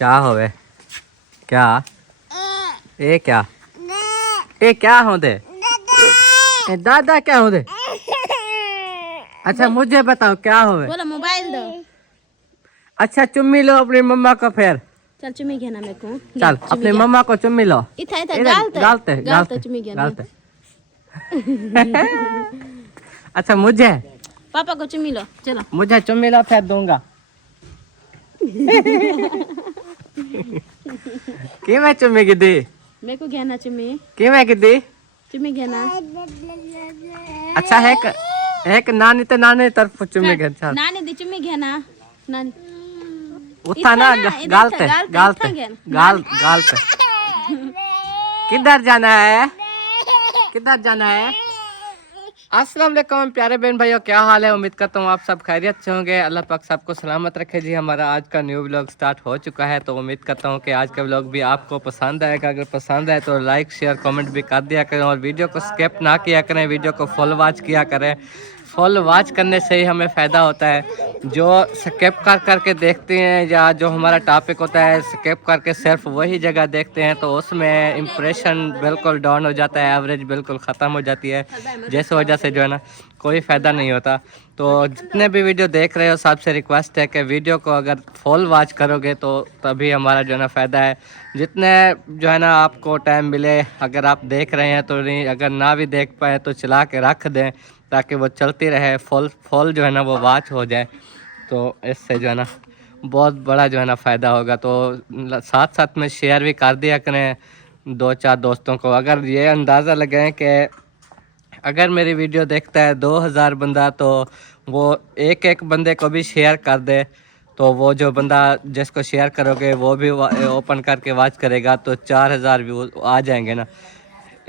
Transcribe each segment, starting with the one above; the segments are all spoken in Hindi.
क्या होवे क्या ये क्या ये क्या हो दे ये दादा क्या हो दे। अच्छा मुझे बताओ क्या होवे। बोलो मोबाइल दो। अच्छा चुम्मी लो अपनी मम्मा को फिर। चल चुम्मी घेना मेरे को। चल अपनी मम्मा को चुम्मी लो। इथा इथा इधर गालते गालते गालते चुम्मी घेना। गालते। अच्छा मुझे पापा को चुम्मी लो चलो। मुझे चुम्मी लो फिर दूंगा। कि मैं चुम्मी की दी मेरे को घेना चुम्मी। कि मैं की दी चुम्मी घेना। अच्छा एक नानी ते नानी तरफ चुम्मी के चल नानी दी चुम्मी घेना नानी उठा ना गालते गालते गालते। किधर जाना है किधर जाना है। अस्सलाम वालेकुम प्यारे बहन भाइयों, क्या हाल है। उम्मीद करता हूँ आप सब खैरियत से होंगे। अल्लाह पाक सबको सलामत रखे जी। हमारा आज का न्यू व्लॉग स्टार्ट हो चुका है, तो उम्मीद करता हूँ कि आज का व्लॉग भी आपको पसंद आएगा। अगर पसंद आए तो लाइक शेयर कमेंट भी कर दिया करें और वीडियो को स्किप ना किया करें, वीडियो को फुल वॉच किया करें। फुल वॉच करने से ही हमें फ़ायदा होता है। जो स्किप कर करके देखते हैं या जो हमारा टॉपिक होता है स्किप करके सिर्फ वही जगह देखते हैं तो उसमें इम्प्रेशन बिल्कुल डाउन हो जाता है, एवरेज बिल्कुल ख़त्म हो जाती है, जिस वजह से जो है ना कोई फ़ायदा नहीं होता। तो जितने भी वीडियो देख रहे हो सबसे रिक्वेस्ट है कि वीडियो को अगर फुल वॉच करोगे तो तभी हमारा जो है ना फ़ायदा है। जितने जो है ना आपको टाइम मिले, अगर आप देख रहे हैं तो नहीं, अगर ना भी देख पाए तो चला के रख दें ताकि वो चलती रहे, फुल जो है ना वो वॉच हो जाए। तो इससे जो है ना बहुत बड़ा जो है ना फ़ायदा होगा। तो साथ साथ में शेयर भी कर दिया करें 2-4 दोस्तों को। अगर ये अंदाज़ा लगाएं कि अगर मेरी वीडियो देखता है 2000 बंदा तो वो एक बंदे को भी शेयर कर दे तो वो जो बंदा जिसको शेयर करोगे वो भी ओपन करके वॉच करेगा तो 4000 व्यूज आ जाएंगे ना।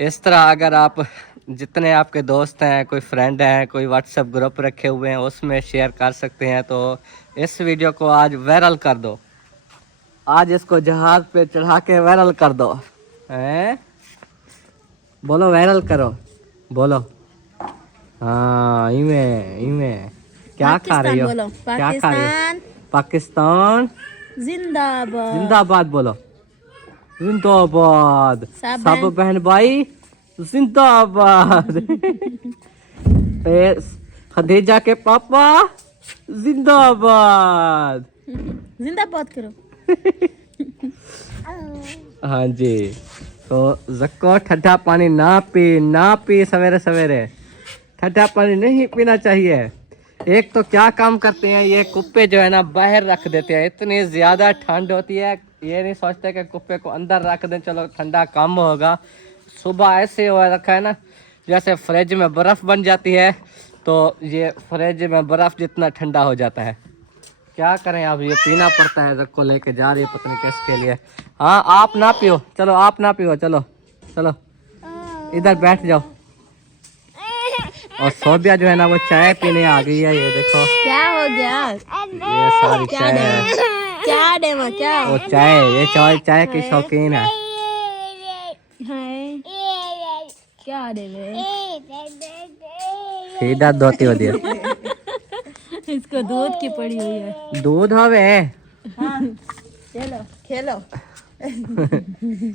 इस तरह अगर आप जितने आपके दोस्त हैं, कोई फ्रेंड हैं, कोई व्हाट्सएप ग्रुप रखे हुए हैं उसमें शेयर कर सकते हैं। तो इस वीडियो को आज वायरल कर दो, आज इसको जहाज पे चढ़ा के वायरल कर दो। हैं बोलो वायरल करो बोलो। हाँ इमे क्या खा रही हो बोलो क्या खा रही हो। पाकिस्तान पाकिस्तान जिंदाबाद जिंदाबाद बोलो जिंदाबाद। सब बहन भाई जिंदाबाद। खदीजा के पापा जिंदाबाद। जिंदाबाद करो। हाँ जी। तो जक्को ठंडा पानी ना पी सवेरे सवेरे ठंडा पानी नहीं पीना चाहिए। एक तो क्या काम करते हैं ये कुप्पे जो है ना बाहर रख देते हैं, इतनी ज़्यादा ठंड होती है, ये नहीं सोचते कि कुप्पे को अंदर रख दें चलो ठंडा कम होगा। सुबह ऐसे हुआ रखा है ना जैसे फ्रिज में बर्फ़ बन जाती है, तो ये फ्रिज में बर्फ़ जितना ठंडा हो जाता है। क्या करें अब ये पीना पड़ता है, रख को लेके जा रही है पता नहीं किसके लिए। हाँ आप ना पियो चलो, आप ना पियो चलो चलो इधर बैठ जाओ। और सोबिया जो है ना वो चाय पीने आ गई है, ये देखो क्या हो गया। ये सारी चाय क्या दे क्या वो चाय ये चाय की शौकीन है। क्या दे सीधा धोती होती है। इसको दूध की पड़ी हुई है। दूध हवे चलो खेलो।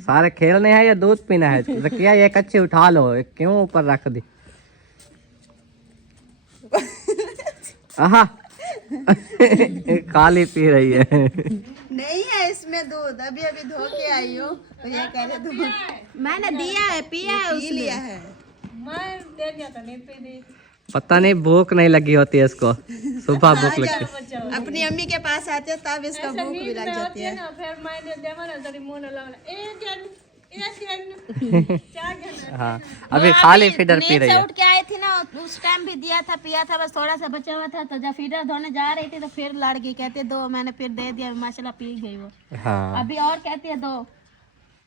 सारे खेलने हैं या दूध पीना है। रखिया एक अच्छी उठा लो, क्यों ऊपर रख दी। आहा खाली पी रही है। नहीं है इसमें दूध, अभी अभी धो के आई हो तो ये कह रहे दूध मैंने दिया है पिया है पी लिया है। पता नहीं भूख नहीं लगी होती है इसको, सुबह भूख लगती है। अपनी अम्मी के पास आते हैं तब इसका भूख भी लग जाती है। हाँ अभी खाली फीडर पी रही है। उठ के आई थी ना उस टाइम भी दिया था पिया था, बस थोड़ा सा बचा हुआ था तो जब फीडर धोने जा रही थी तो फिर लड़ गई, कहते दो, मैंने फिर दे दिया, माशाल्लाह पी गई वो। हाँ अभी और कहती है दो।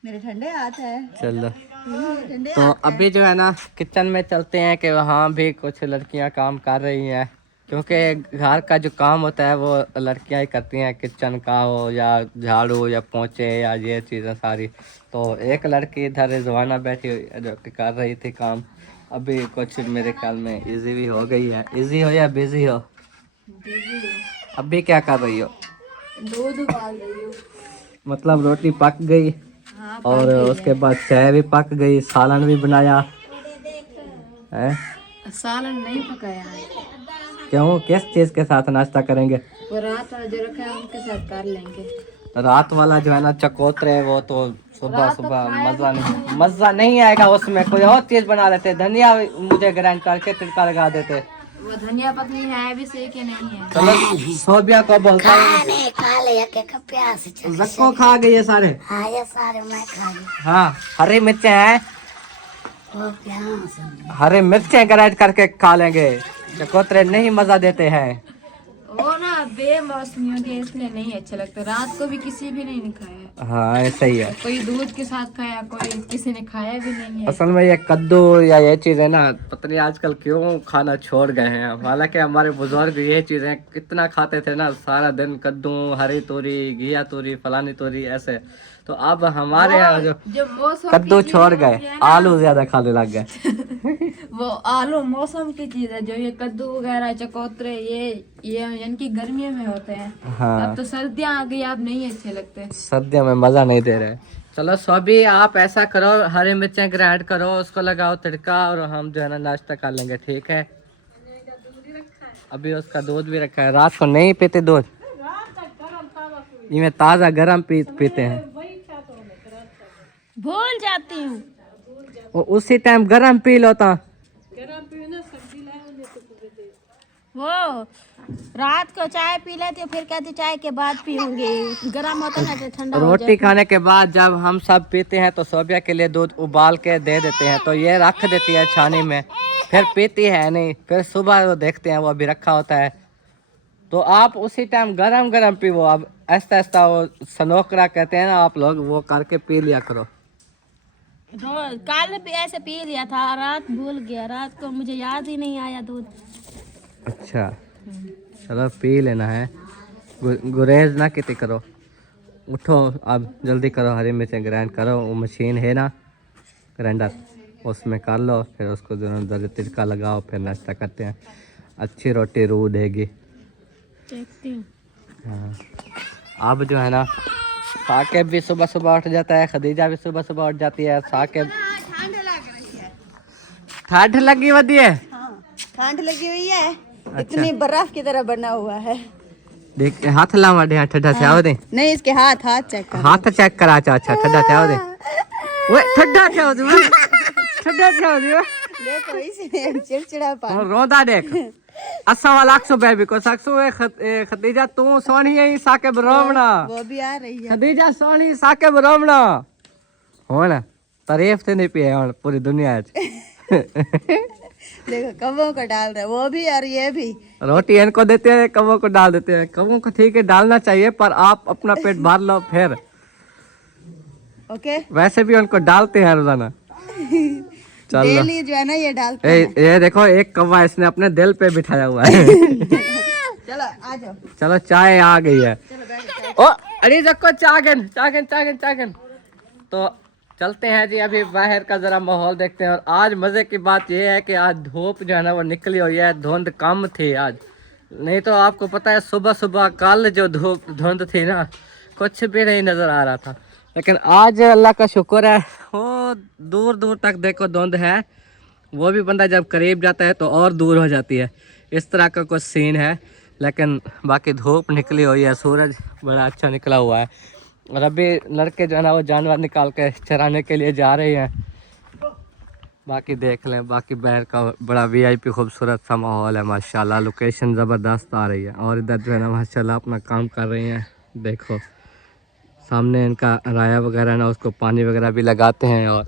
मेरे ठंडे हाथ है। चलो ठंडे तो अभी जो है ना किचन में चलते हैं कि वहाँ भी कुछ लड़कियाँ काम कर रही हैं, क्योंकि घर का जो काम होता है वो लड़कियाँ ही करती हैं, किचन का हो या झाड़ू या पोंछे या ये चीज़ें सारी। तो एक लड़की इधर रिजवाना बैठी हुई जो कि कर रही थी काम। अभी कुछ मेरे ख्याल में इजी भी हो गई है। इजी हो या बिजी हो? अभी क्या कर रही हो? दूध उबाल रही हूँ। मतलब रोटी पक गई और उसके बाद चाय भी पक गई, सालन भी बनाया है। सालन नहीं पकाया है, क्यों, किस चीज के साथ नाश्ता करेंगे? वो रात वाला जो रखा है उनके साथ कर लेंगे। रात वाला जो है ना चकोतरे, वो तो सुबह सुबह मजा नहीं आएगा उसमें, कोई और चीज बना लेते। धनिया मुझे ग्राइंड करके तड़का लगा देते। वो धनिया पत्नी है भी सही कि नहीं है। चलो सोबिया को बोलता हूँ, रखो खा गई ये सारे। हाँ ये सारे मैं खा गई। हाँ हरी मिर्चें हैं, वो क्या हरी मिर्चें ग्राइंड करके खा लेंगे। चकोतरे नहीं मजा देते हैं। वो ना बेमौसमी होती है इसलिए नहीं अच्छे लगते। रात को भी किसी भी नहीं खाया, हाँ ऐसा ही है। कोई दूध के साथ खाया, कोई किसी ने खाया भी नहीं है। असल में ये कद्दू या ये चीज है ना, पता नहीं आजकल क्यों खाना छोड़ गए हैं। हालांकि हमारे बुजुर्ग ये चीजें कितना खाते थे ना, सारा दिन कद्दू, हरी तोरी, घिया तोरी, फलानी तोरी ऐसे। तो अब हमारे यहाँ जो मौसम कद्दू छोड़ गए, आलू ज्यादा खाने लग गए। वो आलू मौसम की चीज है, जो ये कद्दू वगैरह चकोतरे ये इनकी गर्मियों में होते हैं। हाँ अब तो सर्दियाँ आ गई, अब नहीं अच्छे लगते। सर्दियों में मजा नहीं दे रहे। चलो सभी आप ऐसा करो, हरी मिर्चें ग्राइंड करो, उसको लगाओ तड़का, और हम जो है ना नाश्ता कर लेंगे, ठीक है? अभी उसका दूध भी रखा है, रात को नहीं पीते दूध, इनमें ताज़ा गर्म पीते हैं। भूल जाती हूँ, वो उसी टाइम गर्म पी लो तो। वो रात को चाय पी लेती हूँ, फिर कहती चाय के बाद पीऊंगी। गर्म होता है तो ठंडा हो रोटी खाने के बाद जब हम सब पीते हैं तो सोबिया के लिए दूध उबाल के दे देते हैं, तो ये रख देती है छानी में, फिर पीती है नहीं। फिर सुबह वो देखते हैं वो अभी रखा होता है, तो आप उसी टाइम गरम गरम पीवो। अब ऐसा ऐसा वो सनोकरा कहते हैं ना आप लोग, वो करके पी लिया करो। कल भी ऐसे पी लिया था, रात भूल गया, रात को मुझे याद ही नहीं आया दूध। अच्छा चलो पी लेना है, गुरेज ना कितनी करो। उठो अब जल्दी करो, हरी मिर्चें ग्राइंड करो, वो मशीन है ना ग्राइंडर, उसमें कर लो, फिर उसको जरा तिड़का लगाओ, फिर नाश्ता करते हैं। अच्छी रोटी रू देगी। हाँ अब जो है ना साकेब भी सुबह सुबह उठ जाता है, खदीजा भी सुबह सुबह उठ जाती है। साकेब ठंड लगी होती है, ठंड लगी हुई है, इतनी बर्फ की तरह बना हुआ है। देख हाथ ला मारे, ठंडा से आओ दे। नहीं इसके हाथ चेक कर, हाथ चेक करा। अच्छा ठंडा से आओ दे। ओए ठंडा से आओ दे, ठंडा से आओ दे। देखो इसने चिड़चिड़ा पा रोंदा देख। अस्सा वाला 100 बेबी को 100 खदीजा तू सोनी है साकेब रोमना, वो भी आ रही है। खदीजा सोनी साकेब रोमना हो ना, तारीफ से नहीं पिए हुन पूरी दुनिया च। देखो कबों को डाल रहे, वो भी और ये भी। रोटी इनको देते हैं, कबों को डाल देते हैं। कबों को ठीक है डालना चाहिए, पर आप अपना पेट भर लो फिर। ओके वैसे भी उनको डालते हैं रोजाना। डेली जो है ना ये डालते हैं। ये देखो एक कौवा इसने अपने दिल पे बिठाया हुआ है। चलो आ जाओ। चलो चाय आ गई है। ओ अरे रखो चागन चागन चागन चागन। तो चलते हैं जी, अभी बाहर का जरा माहौल देखते हैं। और आज मजे की बात ये है कि आज धूप जो है ना वो निकली हुई है, धुंध कम थी आज। नहीं तो आपको पता है सुबह सुबह कल जो धुंध थी ना, कुछ भी नहीं नजर आ रहा था। लेकिन आज अल्लाह का शुक्र है, वो दूर दूर तक देखो धुंध है, वो भी बंदा जब करीब जाता है तो और दूर हो जाती है। इस तरह का कुछ सीन है। लेकिन बाकी धूप निकली हुई है, सूरज बड़ा अच्छा निकला हुआ है। और अभी लड़के जो है ना वो जानवर निकाल के चराने के लिए जा रहे हैं। बाकी देख लें, बाकी बाहर का बड़ा वीआईपी खूबसूरत सा माहौल है माशाल्लाह। लोकेशन ज़बरदस्त आ रही है। और इधर जो है ना माशाल्लाह अपना काम कर रही हैं। देखो सामने इनका राया वगैरह ना, उसको पानी वगैरह भी लगाते हैं। और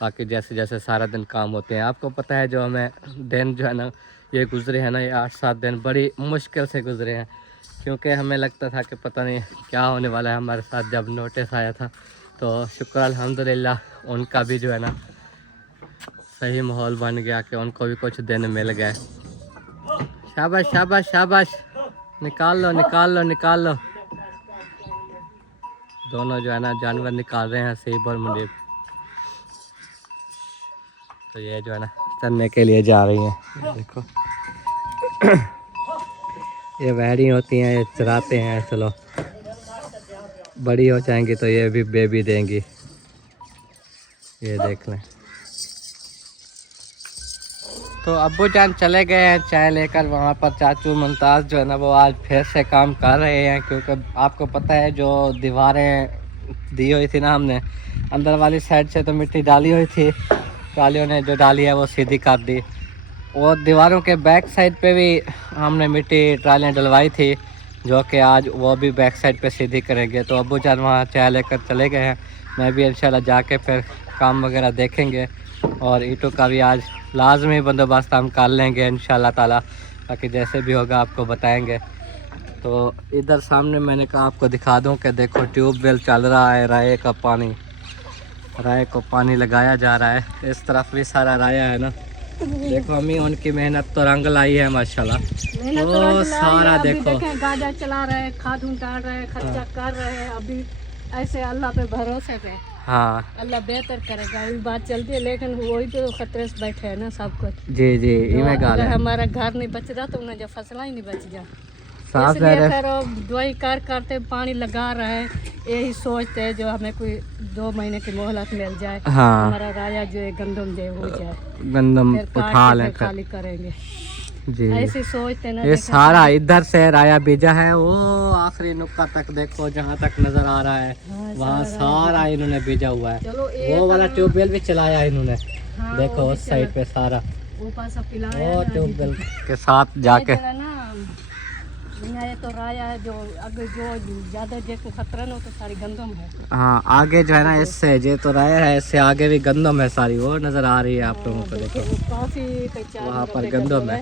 बाकी जैसे जैसे सारा दिन काम होते हैं, आपको पता है जो हमें दिन जो है ना ये गुजरे हैं ना, ये 8-7 दिन बड़ी मुश्किल से गुजरे हैं। क्योंकि हमें लगता था कि पता नहीं क्या होने वाला है हमारे साथ। जब नोटिस आया था तो शुक्र अल्हम्दुलिल्लाह उनका भी जो है ना सही माहौल बन गया कि उनको भी कुछ दिन मिल गए। शाबाश शाबाश शाबाश, निकाल लो निकाल लो निकाल लो। दोनों जो है ना जानवर निकाल रहे हैं, सेब और मुनीब। तो ये जो है ना चरने के लिए जा रही हैं। देखो ये वैरी होती हैं, ये चराते हैं। चलो बड़ी हो जाएंगी तो ये भी बेबी देंगी। ये देख लें। तो अब्बू जान चले गए हैं चाय लेकर। वहाँ पर चाचू मुमताज़ जो है ना वो आज फिर से काम कर रहे हैं, क्योंकि आपको पता है जो दीवारें दी हुई थी ना हमने, अंदर वाली साइड से तो मिट्टी डाली हुई थी, ट्रालियों ने जो डाली है वो सीधी कर दी। और दीवारों के बैक साइड पे भी हमने मिट्टी ट्रालियाँ डलवाई थी, जो कि आज वो भी बैक साइड पे सीधी करेंगे। तो अब्बू जान वहाँ चाय लेकर चले गए हैं। मैं भी इंशाल्लाह जाके फिर काम वगैरह देखेंगे, और ईंटों का भी आज लाजमी बंदोबस्त हम कर लेंगे इंशाल्लाह ताला, ताकि जैसे भी होगा आपको बताएंगे। तो इधर सामने मैंने कहा आपको दिखा दूं कि देखो ट्यूबवेल चल रहा है, राय का पानी, राय को पानी लगाया जा रहा है। इस तरफ भी सारा राया है ना, देखो अम्मी उनकी मेहनत तो रंग लाई है माशाल्लाह। वो सारा देखो गाजा चला रहे हैं, खाद डाल रहे हैं, खर्चा कर रहे हैं। अभी ऐसे अल्लाह पे भरोसे पे, हाँ अल्लाह बेहतर करेगा। अभी बात चलती है, लेकिन वही तो खतरे से बैठे हैं ना सब कुछ। जी जी इनमें गाल अगर है। हमारा घर नहीं बच रहा तो उन्हें जब फसल ही नहीं बच जा, साफ इसलिए है। फिर दवाई करते पानी लगा रहे हैं। यही सोचते हैं जो हमें कोई 2 महीने की मोहलत मिल जाए, हाँ हमारा राजा जो है गंदम जो हो जाए, गंदम फिर उठा काट लें के खाली करेंगे। जी। ऐसे सोचते ना। ये सारा इधर से राया बीजा है, वो आखिरी नुक्का तक देखो जहाँ तक नजर आ रहा है, वहाँ सारा इन्होंने बीजा हुआ है। चलो वो वाला ट्यूबवेल भी चलाया इन्होंने, हाँ, देखो उस साइड पे सारा ऊपर से पिलाया वो ना। ट्यूबवेल के साथ जाके। इधर है ना, ये तो राया है जो अगर जो ज्यादा देखो खतरा ना हो तो सारी गंदम है। हाँ आगे जो है ना इससे ये तो राया है, इससे आगे भी गंदम है सारी, वो नजर आ रही है आप लोगों को। देखो काफी वहाँ पर गंदम है,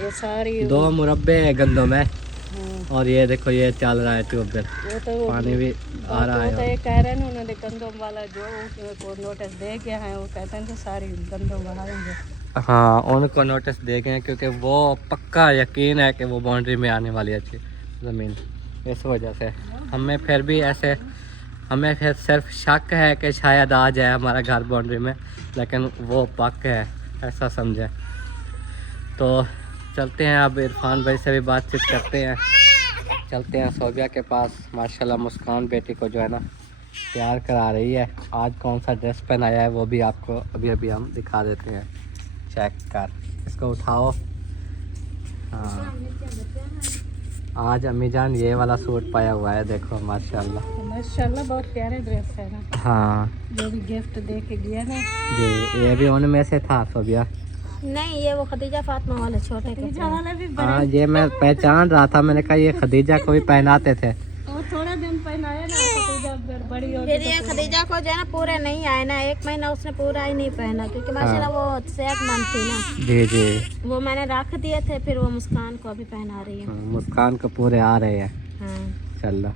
ये सारी 2 मुरब्बे है गंदम है। हाँ, और ये देखो ये चल रहा है ट्यूबवेल, वो तो पानी भी आ रहा वो तो है। ये कह रहे हैं ना, उन्होंने गंदम वाला जो को नोटिस दे गया है, वो कहते हैं कि सारी गंदम बढ़ाएंगे। हाँ उनको नोटिस दे गए हैं, क्योंकि वो पक्का यकीन है कि वो बाउंड्री में आने वाली है ज़मीन। इस वजह से हमें फिर भी ऐसे, हमें फिर सिर्फ शक है कि शायद आ जाए हमारा घर बाउंड्री में, लेकिन वो पक्का है ऐसा समझें। तो चलते हैं, अब इरफान भाई से भी बातचीत करते हैं, चलते हैं सोबिया के पास। माशाल्लाह मुस्कान बेटी को जो है ना तैयार करा रही है। आज कौन सा ड्रेस पहनाया है वो भी आपको अभी अभी हम दिखा देते हैं। चेक कर, इसको उठाओ। हाँ आज अम्मी जान ये वाला सूट पाया हुआ है, देखो माशाल्लाह माशाल्लाह बहुत प्यारे ड्रेस है ना, हाँ जो भी गिफ्ट दे के गया ना। जी ये भी उनमें से था सोबिया। नहीं ये वो खदीजा फातिमा वाले छोटे खदीजा वाले भी हाँ ये मैं पहचान रहा था, मैंने कहा ये खदीजा को भी पहनाते थे। और थोड़ा दिन पहनाया ना खदीजा बड़ी हो फिर ये खदीजा को जो है ना पूरे नहीं आए ना, 1 महीना उसने पूरा ही नहीं पहना, क्योंकि माशाल्लाह वो सेहतमंद थी ना। जी जी वो मैंने रख दिए थे, फिर वो मुस्कान को अभी पहना रही है। मुस्कान को पूरे आ रहे हैं। हाँ। चलो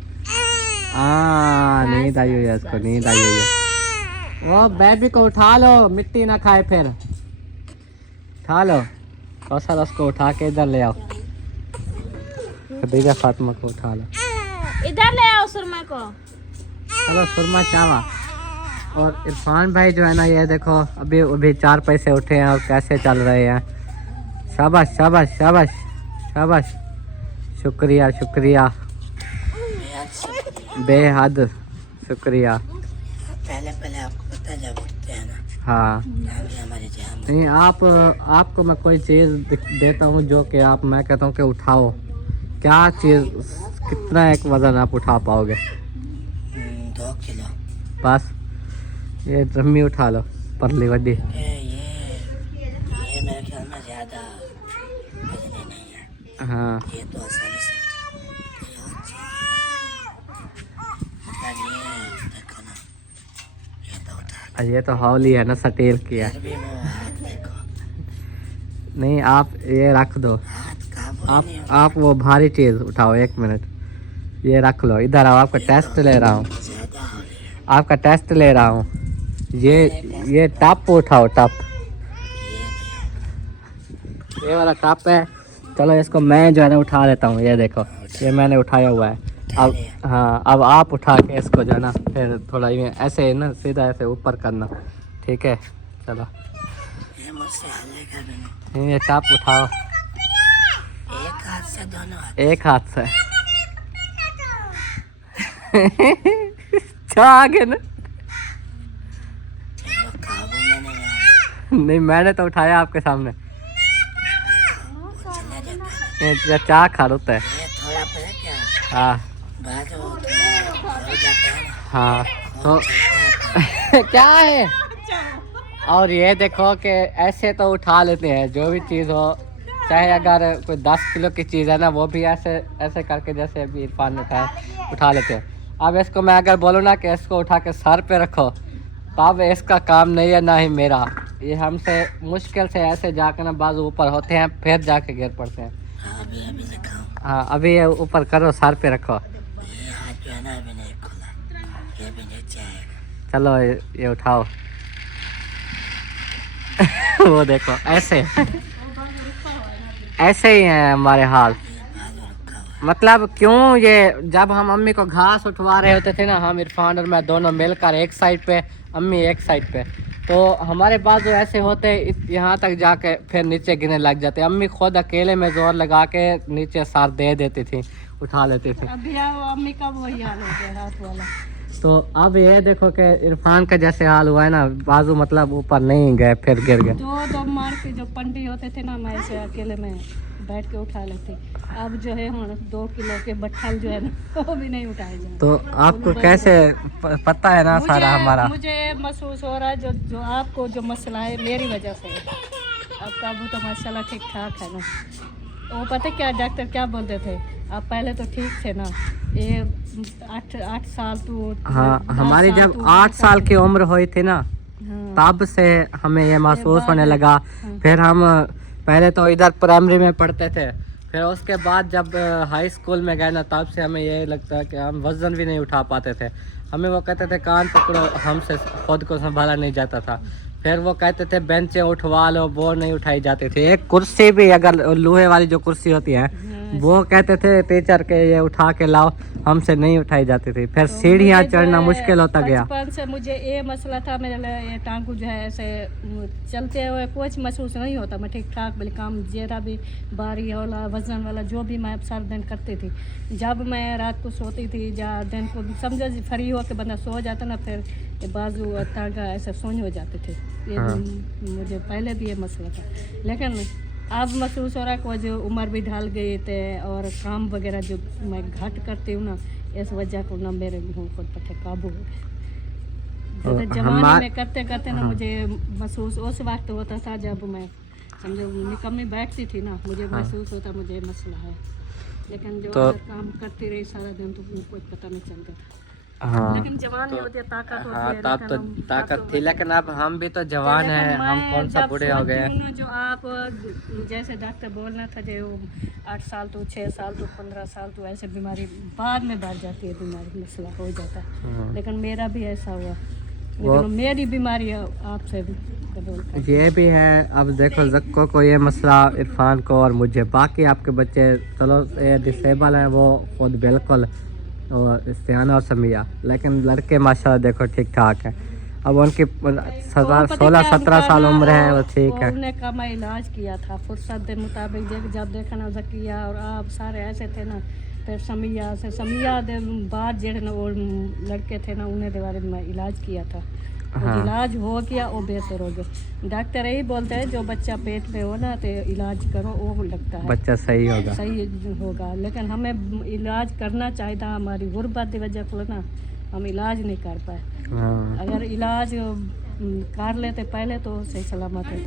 नींद आई हुई है इसको, नींद आई हुई है। वो बेबी को उठा लो, मिट्टी ना खाए फिर। उठा लो कौशल, उसको उठा के इधर ले आओ। खदीजा फातिमा को उठा लो, इधर ले आओ सुरमा को। चलो सुरमा चावा। और इरफान भाई जो है ना ये देखो अभी अभी 4 पैसे उठे हैं और कैसे चल रहे हैं। शाबाश शाबाश शाबाश शाबाश, शुक्रिया शुक्रिया, बेहद शुक्रिया। पहले पहले आपको पता जब उठते हैं ना, हाँ हमारे जहाँ नहीं आपको मैं कोई चीज़ देता हूँ जो कि आप, मैं कहता हूँ कि उठाओ, क्या चीज़, कितना एक वज़न आप उठा पाओगे? 2 किलो। बस ये ड्रमी उठा लो, परली वड्डी। ये मेरे ख्याल में ज़्यादा वजनी नहीं है। हाँ ये तो आसानी से देखो ना, ये तो उठा। ये तो हौली है ना, सटेल की है। फिर भी वो हाथ देखो, नहीं आप ये रख दो, हाथ काबू आप वो भारी चीज़ उठाओ। 1 मिनट ये रख लो, इधर आओ, आपका टेस्ट ले रहा हूँ, ज़्यादा हौली है। आपका टेस्ट ले रहा हूँ। ये टप उठाओ, टप, ये वाला टप है। चलो इसको मैं जो है ना उठा लेता हूँ, ये देखो ये मैंने उठाया हुआ है। अब हाँ अब आप उठा के इसको जो है ना फिर थोड़ा ये ऐसे ना सीधा ऐसे ऊपर करना, ठीक है? चलो ये मुझसे हल्लेगा भी नहीं। ये टप उठाओ, एक हाथ से दोनों हाथ। एक हाथ से। आगे ना नहीं, मैंने तो उठाया आपके सामने। ये चाह खा होता है। हाँ हाँ तो क्या है। और ये देखो कि ऐसे तो उठा लेते हैं जो भी चीज़ हो, चाहे अगर कोई 10 किलो की चीज़ है ना, वो भी ऐसे ऐसे करके जैसे अभी इरफान ने उठाया उठा लेते हैं। अब इसको मैं अगर बोलूँ ना कि इसको उठा के सर पे रखो, तो अब इसका काम नहीं है ना ही मेरा। ये हमसे मुश्किल से ऐसे जाकर ना बाजू ऊपर होते हैं, फिर जाके गिर पड़ते हैं। हाँ अभी ये ऊपर करो, सर पे रखो। चलो ये उठाओ। वो देखो ऐसे ऐसे ही है हमारे हाल। मतलब क्यों, ये जब हम अम्मी को घास उठवा रहे होते थे ना, हम इरफान और मैं दोनों मिलकर एक साइड पे, अम्मी एक साइड पे, तो हमारे बाजू ऐसे होते यहाँ तक जाके फिर नीचे गिरने लग जाते। अम्मी खुद अकेले में जोर लगा के नीचे सार दे देती थी, उठा लेती थी। अभी अम्मी का वही हाल हो गया हाथ वाला। तो अब ये देखो कि इरफान का जैसे हाल हुआ है ना, बाजू मतलब ऊपर नहीं गए, फिर गिर गए। दो मार के जो पंडी होते थे ना, मैं ऐसे अकेले में बैठ के उठा लेती। अब जो है 2 किलो के बट्ठल जो है ना, वो भी नहीं उठाए जाए। तो आपको कैसे पता है ना सारा हमारा। मुझे महसूस हो रहा है जो आपको जो मसला है मेरी वजह से है। आपका अबू तो माशाल्लाह ठीक ठाक है ना। वो पता क्या डॉक्टर क्या बोलते थे, आप पहले तो ठीक थे ना, ये 8 साल तो। हाँ हमारी जब 8 साल की उम्र हुई थी ना, तब से हमें ये महसूस होने लगा। फिर हम पहले तो इधर प्राइमरी में पढ़ते थे, फिर उसके बाद जब हाई स्कूल में गए ना, तब से हमें ये लगता है कि हम वज़न भी नहीं उठा पाते थे। हमें वो कहते थे कान पकड़ो, हमसे खुद को संभाला नहीं जाता था। फिर वो कहते थे बेंचें उठवा लो, वो नहीं उठाई जाती थी। एक कुर्सी भी, अगर लोहे वाली जो कुर्सी होती है, वो कहते थे टीचर के ये उठा के लाओ, हमसे नहीं उठाई जाती थी। फिर तो सीढ़ियाँ चढ़ना मुश्किल होता गया। बचपन से मुझे ये मसला था, मेरे लिए ये टांगू जो है ऐसे चलते हुए कुछ महसूस नहीं होता। मैं ठीक ठाक बिल्कुल काम जरा भी भारी वाला वजन वाला जो भी मैं सारा दिन करती थी। जब मैं रात को सोती थी या दिन को समझो फ्री हो के बंदा सो जाता ना, फिर ये बाजू और टांगा ऐसे सोन हो जाते थे। ये मुझे पहले भी ये मसला था, लेकिन अब महसूस हो रहा है कि जो उम्र भी ढल गई थे और काम वगैरह जो मैं घट करती हूँ ना, इस वजह को ना मेरे मुँह खुद पर काबू हो गया। तो जमाने में करते करते ना मुझे महसूस उस वक्त होता था जब मैं समझो निकम्मी बैठती थी ना, मुझे महसूस होता मुझे मसला है। लेकिन जो तो काम करती रही सारा दिन तो कुछ पता नहीं चलता था। हाँ लेकिन जवान नहीं होती, ताकत होती हाँ है। तब तो ताकत थी, लेकिन अब हम भी तो जवान हैं, हम कौन सा बूढ़े हो गए हैं। जो आप जैसे डॉक्टर बोलना था जो 8 साल तो 6 साल तो 15 साल तो ऐसे बीमारी बाद में बढ़ जाती है, बीमारी मसला हो जाता है। लेकिन मेरा भी ऐसा हुआ, लेकिन मेरी बीमारी आपसे भी ये भी है। अब देखो जक्को को ये मसला, इरफान को और मुझे, बाकी आपके बच्चे चलो ये डिसेबल हैं, वो खुद बिल्कुल, और इस्तियाना और समिया, लेकिन लड़के माशाल्लाह देखो ठीक ठाक है। अब उनकी 16-17 साल उम्र है, वो ठीक है। उन्होंने का मैं इलाज किया था फुर्सत के मुताबिक। जब देखा ना जकिया और आप सारे ऐसे थे ना, फिर समिया दे बाद जेड़े ना वो लड़के थे ना, उन्हें बारे में इलाज किया था। हाँ। इलाज हो गया, वो बेहतर हो गया। डॉक्टर यही बोलते हैं जो बच्चा पेट में हो ना तो इलाज करो, वो लगता है बच्चा सही होगा। लेकिन हमें इलाज करना चाहिए था, हमारी गुर्बत की वजह से ना हम इलाज नहीं कर पाए। हाँ। अगर इलाज कर लेते पहले तो सही सलामत है।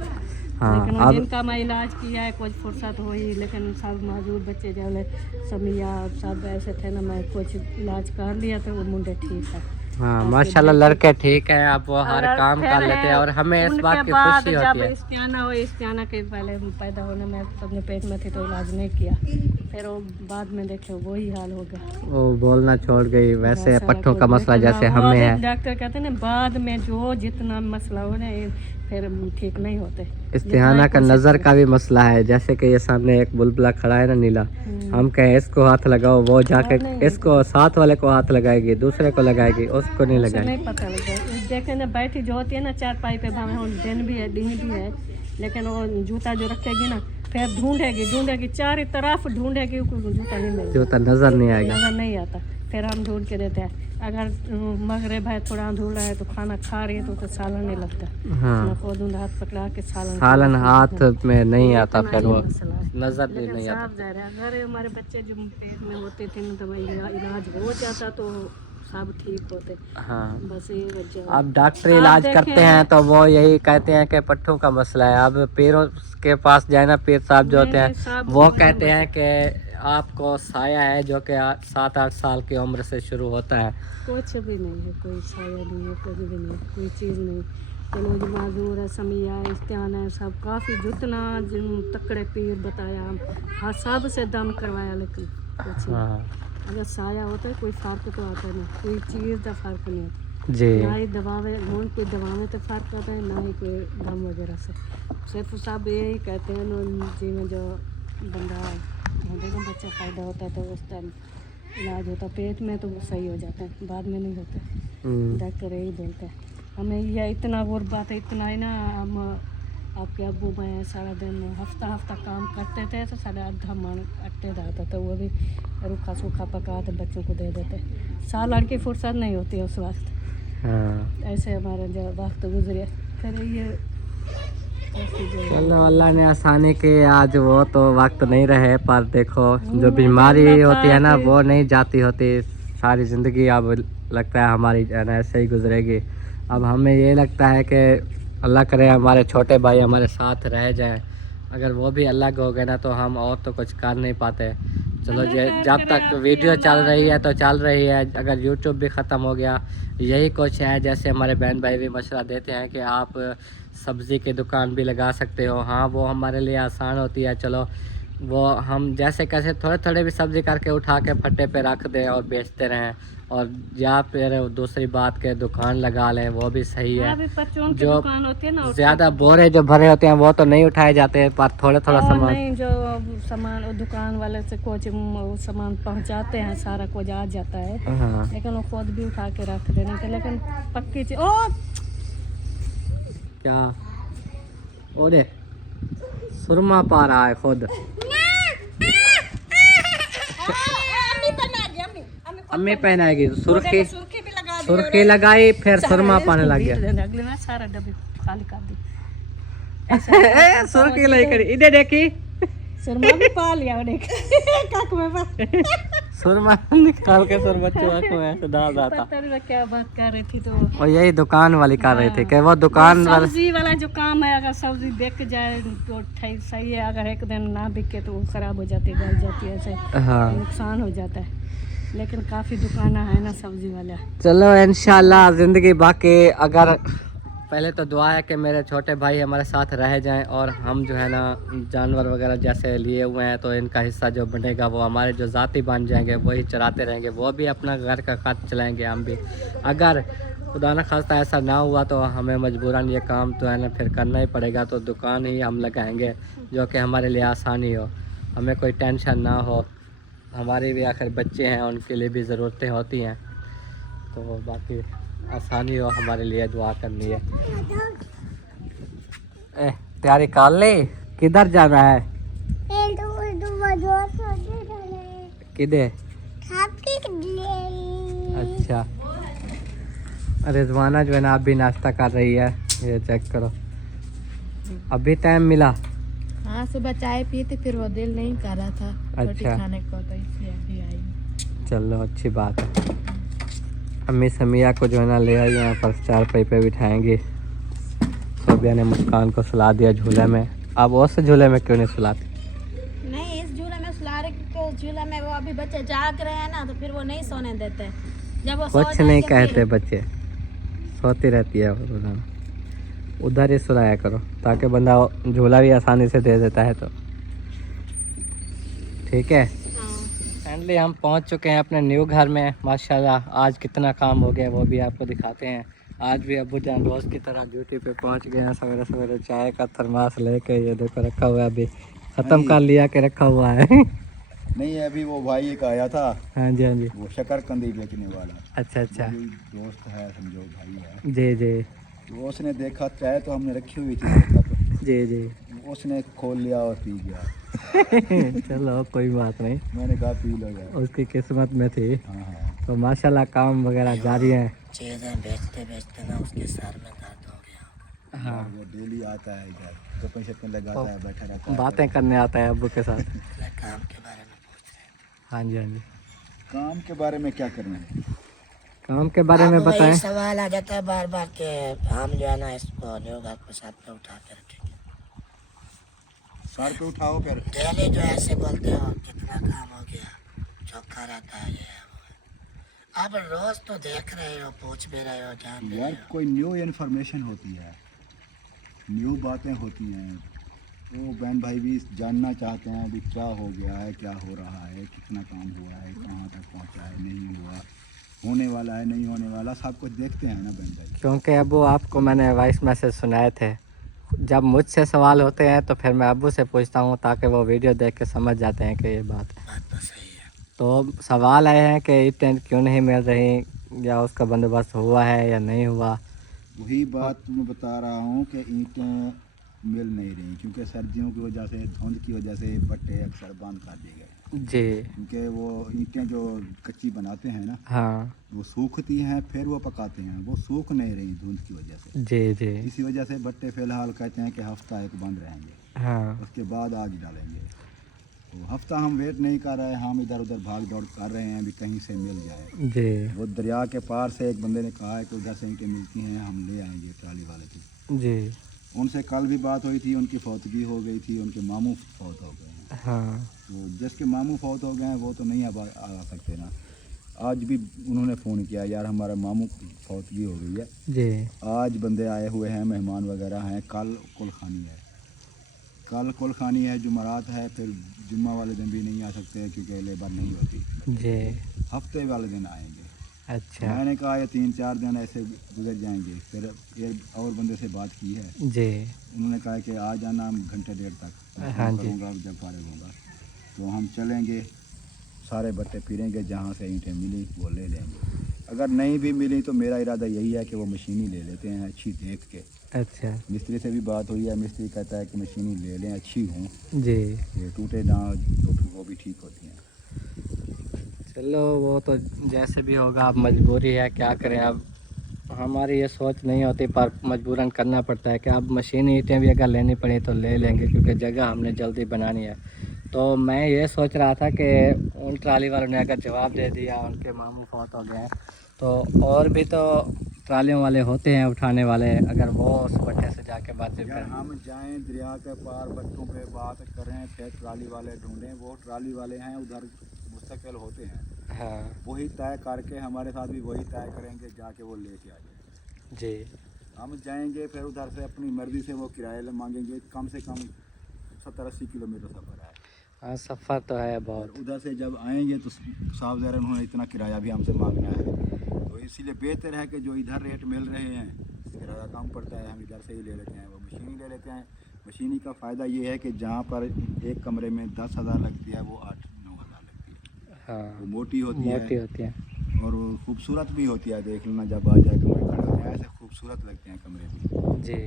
हाँ, लेकिन जिनका मैं इलाज किया है कुछ फुर्सत हुई, लेकिन सब मौजूद बच्चे जो समिया सब ऐसे थे ना, मैं कुछ इलाज कर लिया तो वो मुंडे ठीक है। हाँ माशाल्लाह लड़के ठीक है, आप वो हर काम कर लेते हैं और हमें इस बात की खुशी होती है। इस्तियाना के पहले पैदा होने में अपने पेट में थी तो इलाज नहीं किया, फिर वो बाद में देखे वही हाल हो गया, वो बोलना छोड़ गई। वैसे पट्टों का मसला जैसे हमें है, डॉक्टर कहते हैं ना बाद में जो जितना मसला हो ना फिर ठीक नहीं होते। इस्तिहाना का नज़र का भी मसला है, जैसे कि ये सामने एक बुलबुला खड़ा है ना नीला, हम कहें इसको हाथ लगाओ, वो जाके इसको साथ वाले को हाथ लगाएगी, दूसरे को लगाएगी, उसको नहीं लगाएगी। नहीं पता लगे देखे ना, बैठी जो होती है ना चारपाई पे, भावे दिन भी है दिन भी है, लेकिन वो जूता जो रखेगी ना फिर ढूंढेगी चार तरफ ढूंढेगी, जूता नहीं मिलेगा, जूता नजर नहीं आएगा, नजर नहीं आता। फिर हम ढूंढ के देते हैं। अगर मगरिब है थोड़ा अंधेरा है तो खाना खा रही है तो सालन नहीं लगता। हाँ मैं खुद हाथ पकड़ा के सालन हाथ में नहीं आता, इतना फिर ही वो मसला है। नजर भी लेकिन नहीं आता। साफ जाहिर है अगर हमारे बच्चे जो पेट में होते थे ना दवाई इलाज हो जाता तो सब ठीक होते। हाँ बस ये वजह। अब डॉक्टर इलाज देखें- करते हैं तो वो यही कहते हैं कि पट्टों का मसला है। अब पैरों के पास जाए ना, पैर साहब जो होते नहीं, हैं साहब वो वजन कहते हैं कि आपको साया है जो कि 7-8 साल की उम्र से शुरू होता है। कुछ भी नहीं है, कोई छाया नहीं है, कुछ भी नहीं, कोई चीज़ नहीं। चलो जो माजूर है, समिया है, इस्तेहान है, सब काफ़ी जितना जिन तकड़े पीर बताया हाँ सब से दम करवाया, लेकिन कुछ नहीं। हाँ अगर साया होता है कोई फ़र्क तो आता नहीं, कोई चीज़ का फ़र्क नहीं आता। जी ना ही दवावे कौन कोई दवावे तो फ़र्क आता है, ना ही कोई दम वगैरह से। सिर्फ सब यही कहते हैं ना जी में जो बंदा होता है बच्चा पैदा होता है तो उस टाइम इलाज होता है, पेट में तो वो सही हो जाता है, बाद में नहीं होता। डॉक्टर यही बोलते हैं हमें। ये इतना और बात है, इतना है ना, हम आपके अब्बू मैं सारा दिन हफ्ता काम करते थे तो साढ़े आधा मन अट्टे रहता था, वो भी रूखा सूखा पका तो बच्चों को दे देते। साल की फुर्सत नहीं होती उस वक्त। हाँ ऐसे हमारा जो वक्त गुजरे फिर ये चलो अल्लाह ने आसानी की, आज वो तो वक्त नहीं रहे, पर देखो जो बीमारी होती है ना वो नहीं जाती होती। सारी ज़िंदगी अब लगता है हमारी जो है ना ऐसे ही गुजरेगी। अब हमें ये लगता है कि अल्लाह करे हमारे छोटे भाई हमारे साथ रह जाएं। अगर वो भी अलग हो गए ना तो हम और तो कुछ कर नहीं पाते। चलो जब तक वीडियो चल रही है तो चल रही है। अगर यूट्यूब भी ख़त्म हो गया, यही कुछ है। जैसे हमारे बहन भाई भी मशवरा देते हैं कि आप सब्ज़ी की दुकान भी लगा सकते हो। हाँ वो हमारे लिए आसान होती है। चलो वो हम जैसे कैसे थोड़े थोड़े भी सब्ज़ी करके उठा के फट्टे पे रख दें और बेचते रहें, और या फिर दूसरी बात के दुकान लगा लें, वो भी सही है। जो दुकान होती है ना ज़्यादा बोरे जो भरे होते हैं वो तो नहीं उठाए जाते, पर थोड़ा थोड़ा और सामान नहीं जो सामान वो दुकान वाले से कुछ सामान पहुंचाते हैं सारा कुछ आ जाता है, हाँ लेकिन वो खुद भी उठा के रख देने के। लेकिन पक्की चीज ओ क्या ओरे सुरमा पा रहा है खुद। अम्मी पहनाएगी सुर्खी लगाई फिर सुरमा पाने लग गया। अगले में सारा डब्बी खाली कर दी। सुर्खी लेकर इधर देखी सुरमा भी पा लिया देख काक में सुरमा निकाल के सुरमा चुआ को ऐसे डाल रहा था। पता नहीं क्या बात कर रही थी। तो और यही दुकान वाली कर रही थी कि वो दुकान वाला सब्जी वाला जो काम है, अगर सब्जी बिक जाए तो सही है, अगर एक दिन ना बिके तो वो खराब हो जाती है, गल जाती है, ऐसे हाँ नुकसान हो जाता है। लेकिन काफ़ी दुकानें हैं ना सब्जी वाला। चलो इंशाल्लाह ज़िंदगी बाकी। अगर पहले तो दुआ है कि मेरे छोटे भाई हमारे साथ रह जाएं, और हम जो है ना जानवर वगैरह जैसे लिए हुए हैं तो इनका हिस्सा जो बनेगा वो हमारे जो ज़ाती बन जाएंगे, वही चराते रहेंगे, वो भी अपना घर का खर्च चलाएंगे हम भी। अगर खुदा न खास्ता ऐसा ना हुआ तो हमें मजबूरन ये काम तो है ना फिर करना ही पड़ेगा। तो दुकान ही हम लगाएंगे जो कि हमारे लिए आसानी हो, हमें कोई टेंशन ना हो। हमारे भी आखिर बच्चे हैं, उनके लिए भी ज़रूरतें होती हैं, तो बाकी आसानी हो हमारे लिए, दुआ करनी है। तैयारी कर ले, किधर जाना है? किधर? अच्छा रिजवाना जो है ना अभी नाश्ता कर रही है, ये चेक करो। अभी टाइम मिला? हाँ सुबह चाय पी थी, फिर वो दिल नहीं कर रहा था रोटी अच्छा खाने को, तो इसलिए अभी आई। चलो अच्छी बात है। अम्मी समिया को जो है ना ले आई यहाँ पर चारपाई पे बिठाएंगी। सोबिया ने मुस्कान को सुला दिया झूले में। अब उस झूले में क्यों नहीं सुलाती? नहीं इस झूले में सुला रहे क्योंकि उस झूले में वो अभी बच्चे जाग रहे हैं ना, तो फिर वो नहीं सोने देते। जब वो कुछ नहीं कहते बच्चे, सोती रहती है वो। उधर ही सुलाया करो ताकि बंदा झूला भी आसानी से दे देता है। तो ठीक है, फाइनली हम पहुंच चुके हैं अपने न्यू घर में। माशाल्लाह आज कितना काम हो गया वो भी आपको दिखाते हैं। आज भी अबू जान रोज़ की तरह ड्यूटी पे पहुंच गए हैं। सवेरे सवेरे चाय का थर्मास लेके ये देखो रखा हुआ है, अभी ख़त्म कर लिया के रखा हुआ है। नहीं अभी वो भाई एक आया था। हाँ जी हाँ जी। वो शकरकंदी बेचने वाला। अच्छा अच्छा। वो भी दोस्त है, समझो भाई है। जी जी। तो उसने देखा चाय तो हमने रखी हुई थी कप, जी जी। उसने खोल लिया और पी गया। चलो कोई बात नहीं, मैंने कहा पी लो यार। उसकी किस्मत में थी। हाँ हाँ तो माशाल्लाह काम वगैरह जारी है। चीज़ें बेचते बेचते ना उसके सर में दर्द हो गया। हाँ, वो डेली आता है इधर, गप्पे शप्पे लगाता है, बैठा रहता है। बातें करने आता है अब्बू के साथ। इसलिए काम के बारे में पूछ रहे हैं। हाँ जी, हाँ जी। काम के बारे में क्या करना है? काम के बारे में अब वही बताएं। सवाल आ जाता है बार बार के हम जो है ना इसको न्यूगा को साथ में उठा कर रखेंगे। सर पे उठाओ फिर। डेली जो ऐसे बोलते हो कितना काम हो गया, चौका रहता है, ये है वो है। अब रोज तो देख रहे हो, पूछ भी रहे हो, जान भी यार रहे हो। कोई न्यू इन्फॉर्मेशन होती है, न्यू बातें होती हैं, तो बहन भाई भी जानना चाहते हैं अभी क्या हो गया है, क्या हो रहा है, कितना काम हुआ है, कहाँ तक पहुँचा है, नहीं हुआ, होने वाला है, नहीं होने वाला, सब कुछ देखते हैं ना बहन भाई। क्योंकि अब्बू आपको मैंने वॉइस मैसेज सुनाए थे, जब मुझसे सवाल होते हैं तो फिर मैं अब्बू से पूछता हूँ ताकि वो वीडियो देख के समझ जाते हैं कि ये बात है। बात तो सही है। तो सवाल आए हैं कि ईंटें क्यों नहीं मिल रही, या उसका बंदोबस्त हुआ है या नहीं हुआ। वही बात मैं बता रहा हूँ कि ईंटें मिल नहीं रही, क्योंकि सर्दियों की वजह से, धुंध की वजह से भट्टे अक्सर बंद कर दिए गए, जी क्योंकि वो ईंटें जो कच्ची बनाते हैं ना, हाँ, वो सूखती हैं फिर वो पकाते हैं, वो सूख नहीं रही धुंध की वजह से। जी जी इसी वजह से भट्टे फ़िलहाल कहते हैं कि हफ्ता एक बंद रहेंगे, हाँ, उसके बाद आग डालेंगे। तो हफ्ता हम वेट नहीं कर रहे हैं, हम इधर उधर भाग दौड़ कर रहे हैं, अभी कहीं से मिल जाए। जी वो दरिया के पार से एक बंदे ने कहा है कि उधर से ईंटें मिलती हैं, हम ले आएंगे ट्राली वाले की। जी उनसे कल भी बात हुई थी, उनकी फौतगी हो गई थी, उनके मामू फौत हो गए हैं। हाँ, तो जिसके मामू फौत हो गए हैं वो तो नहीं अब आ सकते ना। आज भी उन्होंने फ़ोन किया, यार हमारा मामू की फौतगी हो गई है, जी आज बंदे आए हुए हैं, मेहमान वगैरह हैं, कल कुलखानी है, कल कुलखानी है, जुमरात है, फिर जुम्मा वाले दिन भी नहीं आ सकते क्योंकि लेबर नहीं होती, जी। हफ्ते वाले दिन आएंगे। अच्छा, मैंने कहा ये 3-4 दिन ऐसे गुजर जाएंगे। फिर एक और बंदे से बात की है, जी उन्होंने कहा कि आ जाना घंटे डेढ़ तक, मैं हाँ फ़ोन जी। करूँगा जब फारिग होगा, तो हम चलेंगे, सारे भट्टे फिरेंगे, जहाँ से ईंटें मिली वो ले लेंगे। अगर नहीं भी मिली तो मेरा इरादा यही है कि वो मशीनी ले लेते हैं अच्छी देख के। अच्छा, मिस्त्री से भी बात हुई है, मिस्त्री कहता है कि मशीनी ले लें अच्छी हों, जी। ये टूटे ना तो फिर वो भी ठीक होती हैं। चलो वो तो जैसे भी होगा, अब मजबूरी है, क्या करें। अब हमारी ये सोच नहीं होती पर मजबूरन करना पड़ता है कि अब मशीनी ईंटें भी अगर लेनी पड़ी तो ले लेंगे, क्योंकि जगह हमने जल्दी बनानी है। तो मैं ये सोच रहा था कि उन ट्राली वालों ने अगर जवाब दे दिया, उनके मामू फौत हो गए, तो और भी तो ट्रालियों वाले होते हैं उठाने वाले, अगर वो उस भट्टे से जाके बातचीत यार करें। हम जाएं दरिया के पार, बच्चों पे बात करें, फिर ट्राली वाले ढूंढें, वो ट्राली वाले हैं उधर मुस्तकिल होते हैं, हाँ वही तय करके हमारे साथ भी वही तय करेंगे, जाके वो लेके आ जाए। जी, हम जाएंगे फिर उधर से अपनी मर्ज़ी से वो किराया मांगेंगे, कम से कम 70-80 किलोमीटर सफ़र है। हाँ सफ़र तो है और बहुत। उधर से जब आएंगे तो साफ ज़ाहिर उन्होंने इतना किराया भी हमसे मांगना है, तो इसीलिए बेहतर है कि जो इधर रेट मिल रहे हैं किराया कम पड़ता है, हम इधर से ही ले लेते हैं, वो मशीनी ले लेते हैं। मशीनी का फ़ायदा ये है कि जहाँ पर एक कमरे में 10,000 लगती है वो 8-9 हज़ार लगती है। हाँ वो मोटी होती है और वो खूबसूरत भी होती है, देख लेना जब आ जाए कमरे खड़े होते हैं ऐसे खूबसूरत लगते हैं कमरे भी। जी,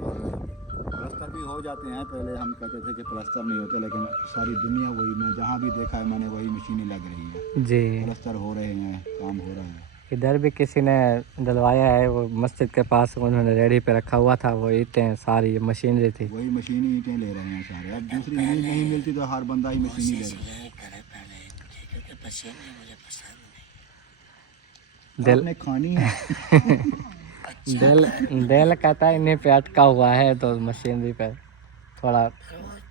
और प्लस्तर भी हो जाते हैं, पहले हम कहते थे कि प्लस्तर नहीं होते, लेकिन सारी दुनिया वही, मैं जहाँ भी देखा है मैंने वही मशीनें लग रही हैं, जी। प्लस्तर हो रहे हैं, काम हो रहा है। इधर भी किसी ने डलवाया है, वो मस्जिद के पास उन्होंने रेडी पे रखा हुआ था, वो ईंटें सारी मशीनरी थी। वही मशीनी ईंटें ले रहे हैं सारे। अब दूसरी नहीं मिलती तो हर बंदा ही मशीनी ले रहा है। यही करे पहले मुझे, क्योंकि पसीने मुझे पसंद नहीं। दिल आपने खानी है। दिल कहता है इन्हीं पे अटका हुआ है, तो मशीनरी पे थोड़ा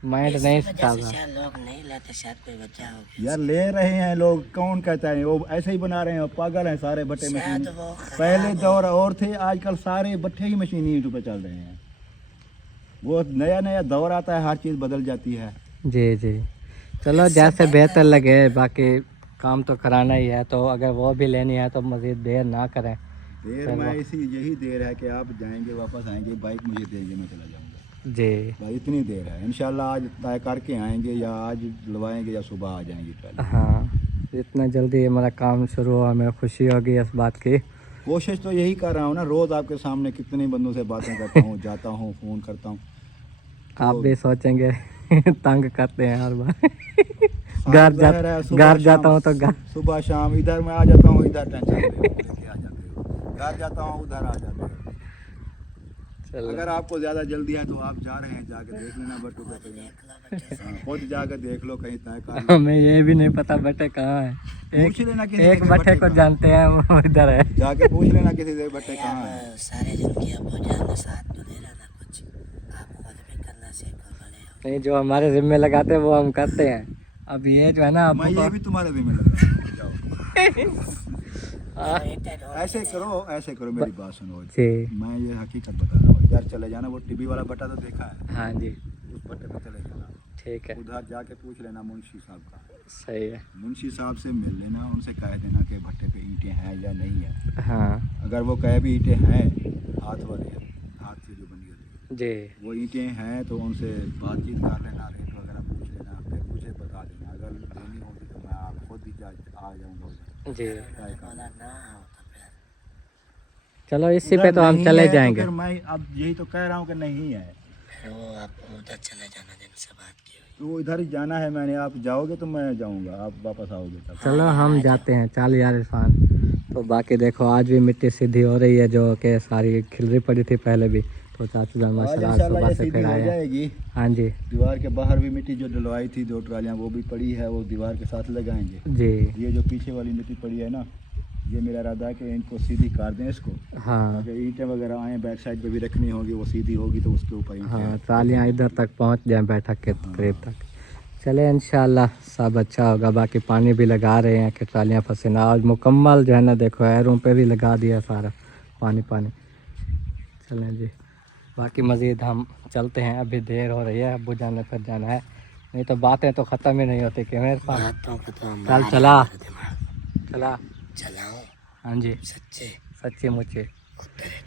माइंड इस नहीं वजह था। से शायद लोग नहीं लेते, शायद कोई वजह होगी। यार ले रहे हैं लोग, कौन कहता है, वो ऐसे ही बना रहे हैं, पागल हैं सारे भट्टे शायद मशीन। वो पहले दौर और थे, आजकल सारे भट्टे ही मशीनी ईंटों पे चल रहे हैं। वो नया नया दौर आता है, हर चीज़ बदल जाती है। जी जी, चलो जैसे बेहतर लगे, बाकी काम तो कराना ही है, तो अगर वो भी लेनी है तो मज़ीद देर ना करें। देर में यही देर है कि आप जाएंगे वापस आएंगे, बाइक मुझे देंगे, मैं चला जाऊंगा। जी बस इतनी देर है, इंशाल्लाह आज तय करके आएंगे, या आज लवाएंगे या सुबह आ जाएंगे ट्राली। हाँ, जितना जल्दी हमारा काम शुरू हुआ, हमें खुशी होगी इस बात की। कोशिश तो यही कर रहा हूँ ना, रोज़ आपके सामने कितने बंदों से बातें करता हूँ, जाता हूँ, फ़ोन करता हूँ। आप भी सोचेंगे तंग करते हैं हर बार। घर ज़हर है, सुबह घर जाता शाम- हूँ तो घर सुबह शाम इधर मैं आ जाता हूँ, इधर टेंशन लेके आ जाते हो, घर जाता हूँ उधर आ जाते हो। चलो अगर आपको ज़्यादा जल्दी है तो आप जा रहे हैं, जाके देख लेना बट्टू का हाँ, खुद जाकर देख लो, कहीं तय कर लो। हमें ये भी नहीं पता बटे कहाँ है। पूछ लेना किसी एक से बटे को कहाँ। जानते हैं वो इधर है। जाके पूछ लेना किसी से बट्टे कहाँ है। अब सारे दिन की अब्बू जान के साथ तो नहीं रहना कुछ, आप खुद भी करना सीखो बड़े हो। नहीं, जो हमारे जिम्मे लगाते हैं वो हम करते हैं। अब ये जो है ना मैं अब्बू ये भी तुम्हारे जिम्मे लगा जाओ। हाँ, ऐसे करो मेरी बात सुनो जी मैं ये हकीकत बता रहा हूँ, इधर चले जाना, वो टीवी वाला बट्टा तो देखा है, हाँ जी उस बट्टे पे चले जाना, ठीक है, उधर जाके पूछ लेना मुंशी साहब का, सही है। मुंशी साहब से मिल लेना, उनसे कह देना कि भट्टे पे ईंटें हैं या नहीं है। हाँ अगर वो कहे भी ईंटें हैं, हाथ वाले हाथ से जो बनी होती जी है वो ईंटें हैं, तो उनसे बातचीत कर लेना, रेट वगैरह पूछ लेना, फिर मुझे बता देना। अगर लेनी होगी तो मैं आप खुद ही आ जाऊँगा उधर। जी। तय कर बोला ना हो तो फिर चलो इसी पे उधर तो हम नहीं चले है तो जाएंगे। फिर मैं अब यही तो कह रहा हूँ कि नहीं है, फिर वो आप उधर चले जाना जिनसे बात की हुई। तो इधर ही जाना है मैंने। आप जाओगे तो मैं जाऊँगा, आप वापस आओगे तब। चलो हम जाते हैं, चल यार इरफान। तो बाकी देखो आज भी मिट्टी सीधी हो रही है, जो कि सारी खिलरी पड़ी थी पहले भी। तो चाचू जान आज माशाल्लाह इंशाल्लाह सुबह ये से सीधी फिर हो आए हैं। जाएगी। हाँ जी दीवार के बाहर भी मिट्टी जो डलवाई थी 2 ट्रालियाँ वो भी पड़ी है, वो दीवार के साथ लगाएंगे। जी ये जो पीछे वाली मिट्टी पड़ी है ना, ये मेरा इरादा है कि इनको सीधी कर दें इसको, हाँ ताकि ईंटें वगैरह आए बैक साइड पे भी रखनी होगी, वो सीधी होगी तो उसके ऊपर ईंटें। हाँ, ट्रालियाँ इधर तक पहुंच जाएं बैठक के करीब तक। चले इंशाल्लाह सब अच्छा होगा। बाकी पानी भी लगा रहे हैं कि ट्रालियाँ फंसे ना। आज मुकम्मल जो है ना देखो एरों पे भी लगा दिया सारा पानी। चलें जी, बाकी मज़ीद हम चलते हैं, अभी देर हो रही है, अब्बू जाने फिर जाना है, नहीं तो बातें तो ख़त्म ही नहीं होती कि मेरे पास। बातों को तो हम चल बाहर चला हमारे दिमाग चला। चलाओ हाँ जी सच्चे सच्ची मुच्ची उत्तरे